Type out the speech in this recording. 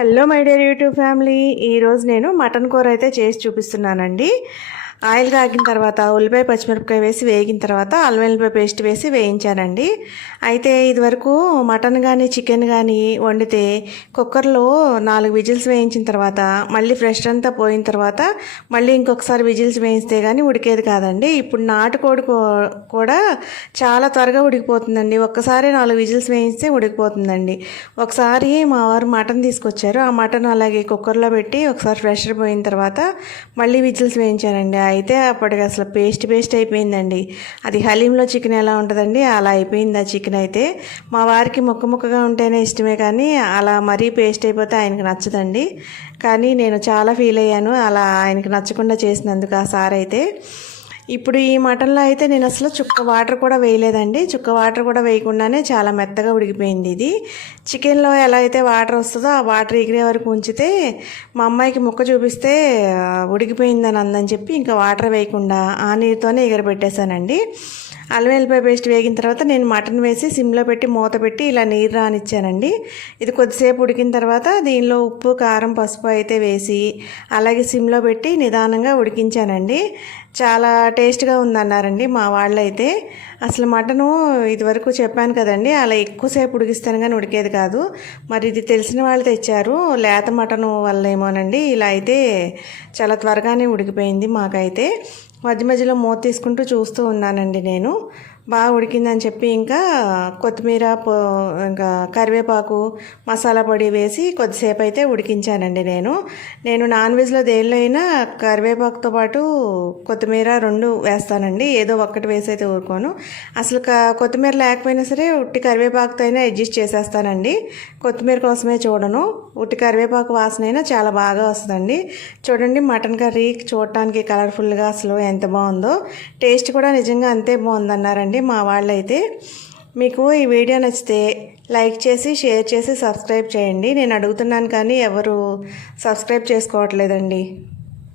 Hello my dear YouTube family. ఈరోజు నేను mutton కూర అయితే చేసి చూపిస్తున్నానండి. ఆయిల్ కాగిన తర్వాత ఉల్లిపాయ పచ్చిమిరపకాయ వేసి వేగిన తర్వాత అల్లం వెల్లిపాయ పేస్ట్ వేసి వేయించానండి. అయితే ఇదివరకు మటన్ కానీ చికెన్ కానీ వండితే కుక్కర్లో నాలుగు విజిల్స్ వేయించిన తర్వాత మళ్ళీ ఫ్రెష్ అంతా పోయిన తర్వాత మళ్ళీ ఇంకొకసారి విజిల్స్ వేయిస్తే కానీ ఉడికేది కాదండి. ఇప్పుడు నాటుకోడి కూడా చాలా త్వరగా ఉడికిపోతుందండి. ఒక్కసారి నాలుగు విజిల్స్ వేయిస్తే ఉడికిపోతుందండి. ఒకసారి మా వారు మటన్ తీసుకొచ్చారు. ఆ మటన్ అలాగే కుక్కర్లో పెట్టి ఒకసారి ఫ్రెషర్ పోయిన తర్వాత మళ్ళీ విజిల్స్ వేయించానండి అయితే అప్పటికి అసలు పేస్ట్ పేస్ట్ అయిపోయిందండి. అది హలీంలో చికెన్ ఎలా ఉంటుందండి? అలా అయిపోయింది ఆ చికెన్ అయితే. మా వారికి ముక్క ముక్కగా ఉంటేనే ఇష్టమే కానీ అలా మరీ పేస్ట్ అయిపోతే ఆయనకు నచ్చదండి. కానీ నేను చాలా ఫీల్ అయ్యాను. అలా ఆయనకు నచ్చకుండా చేసినందుకు ఆ సార్ అయితే. ఇప్పుడు ఈ మటన్లో అయితే నేను అసలు చుక్క వాటర్ కూడా వేయలేదండి. చుక్క వాటర్ కూడా వేయకుండానే చాలా మెత్తగా ఉడికిపోయింది ఇది. చికెన్లో ఎలా అయితే వాటర్ వస్తుందో ఆ వాటర్ ఎగిరే వరకు ఉంచితే మా అమ్మాయికి ముక్క చూపిస్తే ఉడికిపోయిందని అందని చెప్పి ఇంకా వాటర్ వేయకుండా ఆ నీరుతోనే ఎగరబెట్టేశానండి. అల్లం వెల్లిపాయ పేస్ట్ వేగిన తర్వాత నేను మటన్ వేసి సిమ్లో పెట్టి మూత పెట్టి ఇలా నీరు రానిచ్చానండి. ఇది కొద్దిసేపు ఉడికిన తర్వాత దీనిలో ఉప్పు కారం పసుపు అయితే వేసి అలాగే సిమ్లో పెట్టి నిదానంగా ఉడికించానండి. చాలా టేస్ట్గా ఉందన్నారండి మా వాళ్ళైతే. అసలు మటను ఇదివరకు చెప్పాను కదండి అలా ఎక్కువసేపు ఉడికిస్తాను కానీ ఉడికేది కాదు. మరి ఇది తెలిసిన వాళ్ళు తెచ్చారు. లేత మటను వల్ల ఏమోనండి ఇలా అయితే చాలా త్వరగానే ఉడికిపోయింది మాకైతే. మధ్య మధ్యలో మూత తీసుకుంటూ చూస్తూ ఉన్నానండి నేను. బాగా ఉడికిందని చెప్పి ఇంకా కొత్తిమీర ఇంకా కరివేపాకు మసాలా పొడి వేసి కొద్దిసేపు అయితే ఉడికించానండి నేను. నేను నాన్ వెజ్లో దేనిలో అయినా కరివేపాకుతో పాటు కొత్తిమీర రెండు వేస్తానండి. ఏదో ఒక్కటి వేసి అయితే ఊరుకోను. అసలు కొత్తిమీర లేకపోయినా సరే ఉట్టి కరివేపాకుతో అయినా అడ్జస్ట్ చేసేస్తానండి. కొత్తిమీర కోసమే చూడను. ఉట్టి కరివేపాకు వాసన అయినా చాలా బాగా వస్తుందండి. చూడండి మటన్ కర్రీ చూడటానికి కలర్ఫుల్గా అసలు ఎంత బాగుందో. టేస్ట్ కూడా నిజంగా అంతే బాగుందన్నారండి మా వాళ్ళైతే మీకు ఈ వీడియో నచ్చితే లైక్ చేసి షేర్ చేసి సబ్స్క్రైబ్ చేయండి. నేను అడుగుతున్నాను కానీ ఎవరు సబ్స్క్రైబ్ చేసుకోవట్లేదండి.